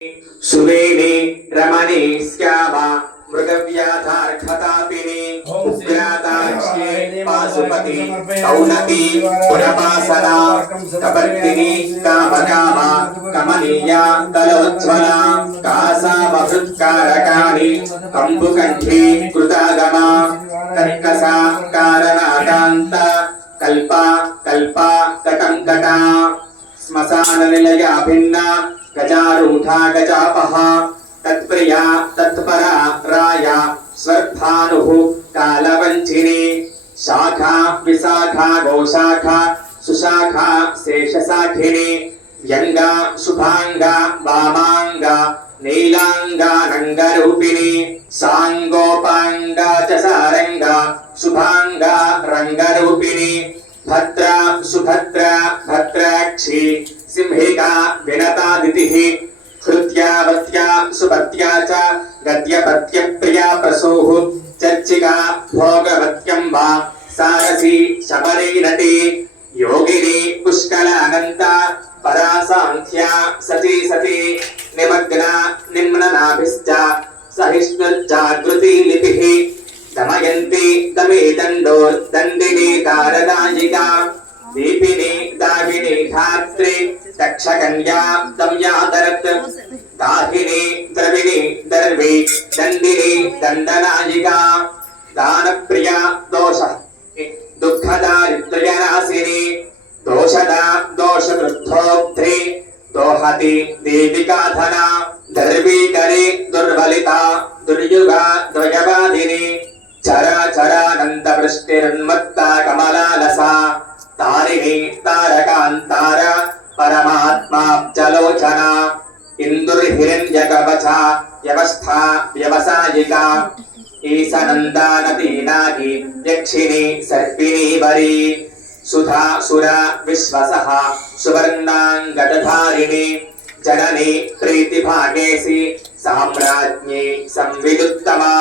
सुवेणी रमणी श्यामा मृगव्याधार्घतापिनी उग्राताक्ष्ये पाशुपति औनकी पुरपासना कपर्दिनी कामकामा कमनीया कलोज्ज्वला कासामहृत्कारकाणि कम्बुकण्ठी कृतागमा कर्कसा कारणाकान्ता कल्पा कल्पा कटङ्कटा श्मशाननिलया भिन्ना गजारूढा गजापहा तत्प्रिया तत्परा राया स्वर्धानुः कालवञ्चिनी शाखा विशाखा गोशाखा सुशाखा शेषशाखिनी व्यङ्गा शुभाङ्गा वामाङ्गा नीलाङ्गा नङ्गरूपिणी साङ्गोपाङ्गा च सारङ्गा शुभाङ्गा रङ्गरूपिणी भद्रा सुभद्रा भद्राक्षी सिंहिका विनतादितिः हृत्यावत्या सुपत्या च गद्यपत्यप्रिया प्रसूः चर्चिका भोगवत्यम्बा सारसी शबरी नटी योगिनी पुष्कलानन्ता परासाङ्ख्या सती सती निमग्ना निम्ननाभिश्च सहिष्णुर्जागृती लिपिः दमयन्ती दमे दण्डोर्दण्डिनी तारदायिका दीपिनी दाहिनी धात्री दक्षकन्या दम्यादरत् दाहिनी द्रविणी दर्वी दण्डिनी दण्डनायिका दानप्रिया दोष दुःखदारिद्र्यनाशिनी दोषदा दोषकृद्धोक्त्री दोहति देविकाधना दर्वीकरी दुर्बलिता दुर्युगा द्वयवादिनी चराचरानन्दवृष्टिरुन्मत्ता कमलालसा तारिणी तारकान्तार परमात्माब्जलोचना इन्दुर्हिरण्यकवचा व्यवस्था व्यवसायिका ईशनन्दानदीनागी यक्षिणी सर्पिणी वरी सुधा सुरा विश्वसः सुवर्णाङ्गदधारिणी जननी प्रीतिभागेसी साम्राज्ञी संविदुत्तमा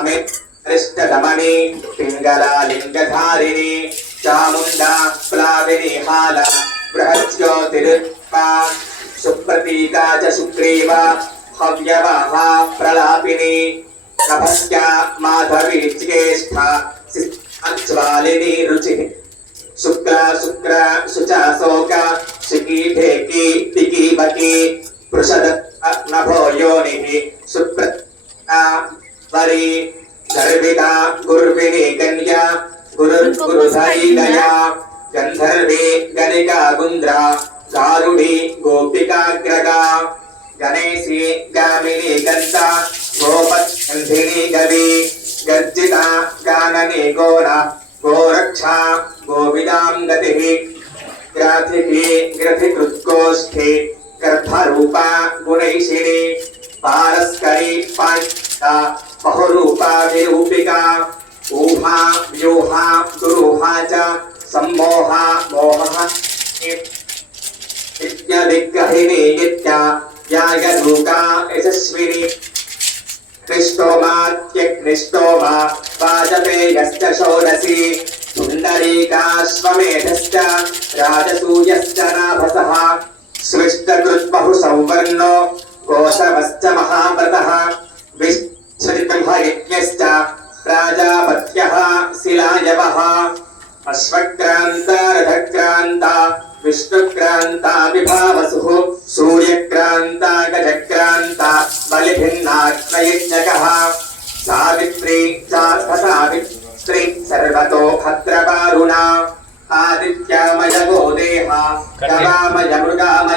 अमितृष्टदमनी पिङ्गलालिङ्गधारिणी चामुण्डा प्लाविनी हाला बृहज्योतिरुत्पा सुप्रतीका च सुग्रीवा हव्यवाहा प्रलापिनी नभस्या माधवी ज्येष्ठा ज्वालिनी रुचिः शुक्ला शुक्रा शुचा शोका शिकी ढेकी टिकी बकी पृषदत्ता नभो योनिः सुप्रता वरी गर्विता गुर्विणी कन्या गुरुर्गुरुधारी दया गन्धर्वी गणिका गुन्द्रा गारुडी गोपिकाग्रगा गणेशी गामिनी गन्ता गोपत्गन्धिनी गवी गर्जिता गाननी गोरा गोरक्षा गोविदां गतिः ग्राथिकी ग्रथिकृत्कोष्ठी गर्भरूपा गुणैषिणी पारस्करी पाण्डा बहुरूपा विरूपिका ऊहा व्यूहा दुरूहा च सम्मोहा मोहः नित्यविग्रहिणी नित्या यागरूका यशस्विनी कृष्टोमात्यग्निष्टोमा वाजपेयश्च षोडशी पुण्डरीकाश्वमेधश्च राजसूयश्च नाभसः सृष्टकृद्बहुसंवर्णो गोसवश्च महाव्रतः विश्रुतयज्ञश्च प्राजापत्यः शिलायवः अश्वक्रान्ता रथक्रान्ता विष्णुक्रान्ता विभावसुः सूर्यक्रान्ता गजक्रान्ता बलिभिन्नाग्नयज्ञकः सावित्री सावित्री सर्वतो भद्रवारुणा आदित्यामय गोदेहा गवामय मृगामय